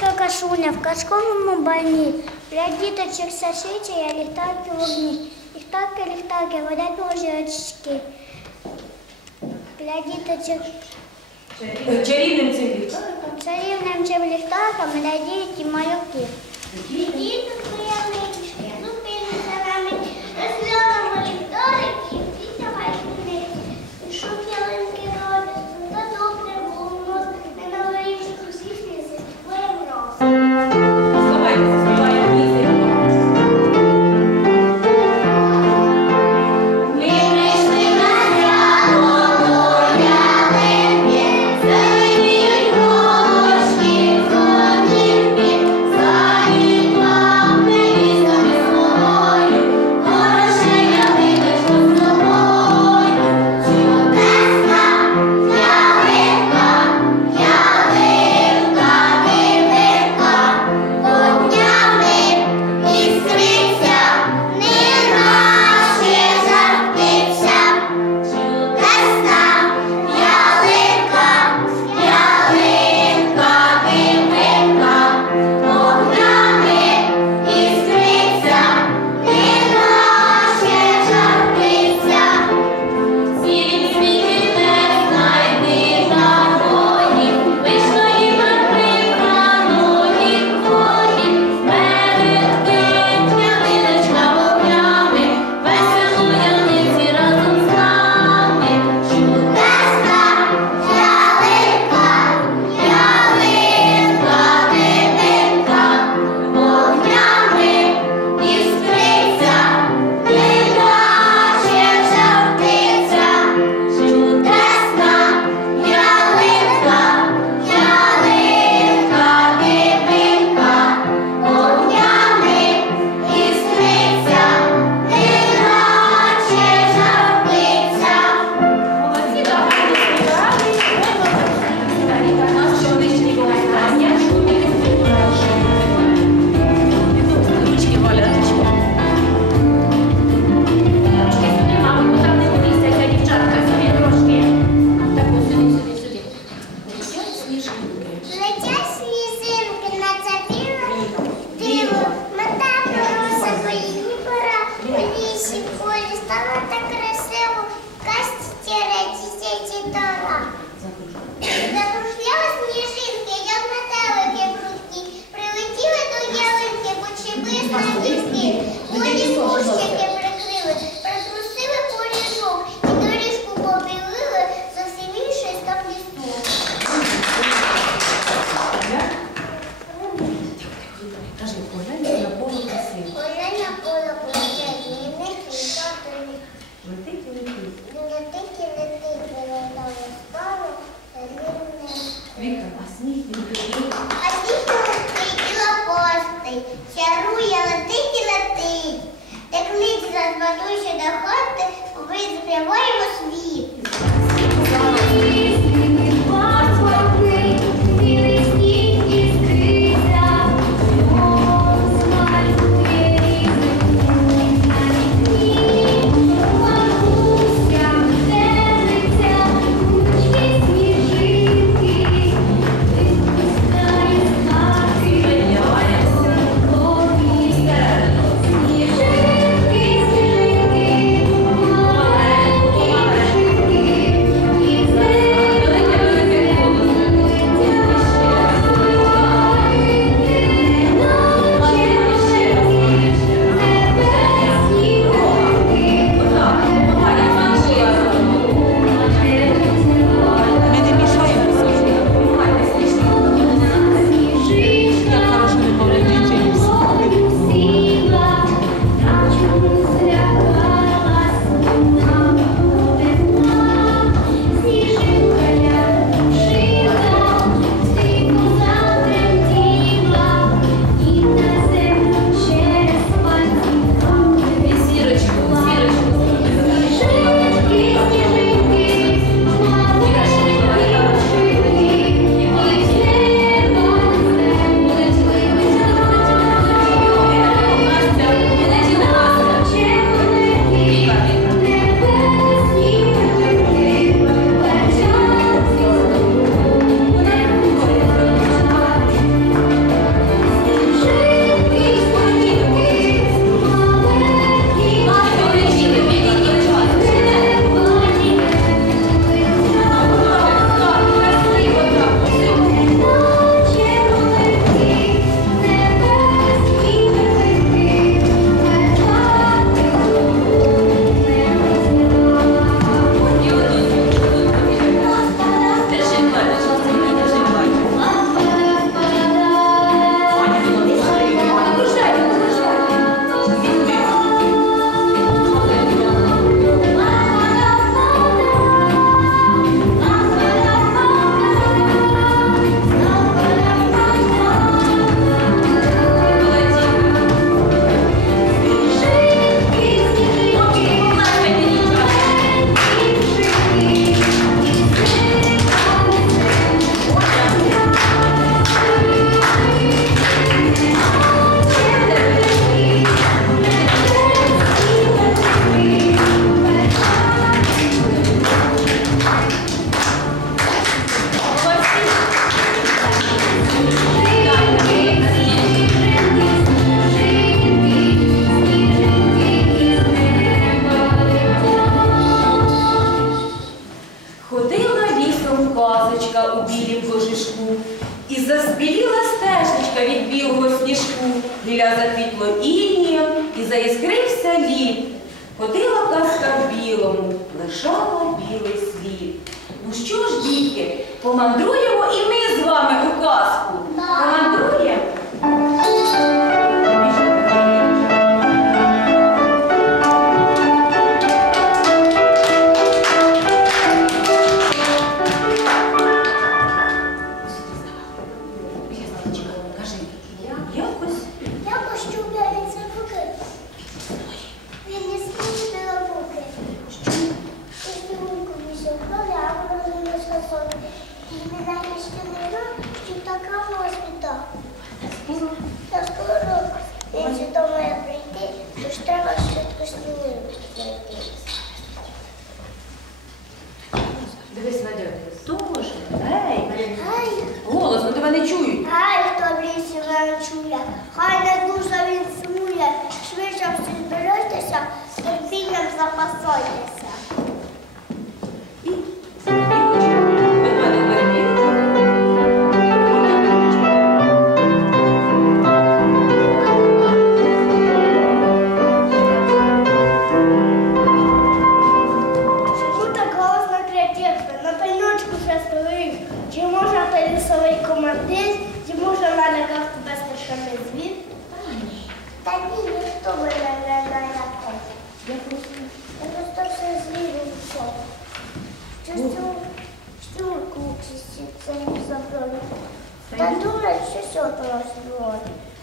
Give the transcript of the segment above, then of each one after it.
Девочка Кашуня в кашковому бані, Для діточок сашиті, я ліхтарки в огні. Ліхтарки, ліхтарки, водять божі очки. Для діточок Чарівним цим ліхтарком. Чарівним цим ліхтарком для а малюки. Для дітки, помандруємо і ми з вами у казку. Помандрує? blue. все толстое.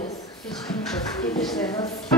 です。一緒に助けてしまいます。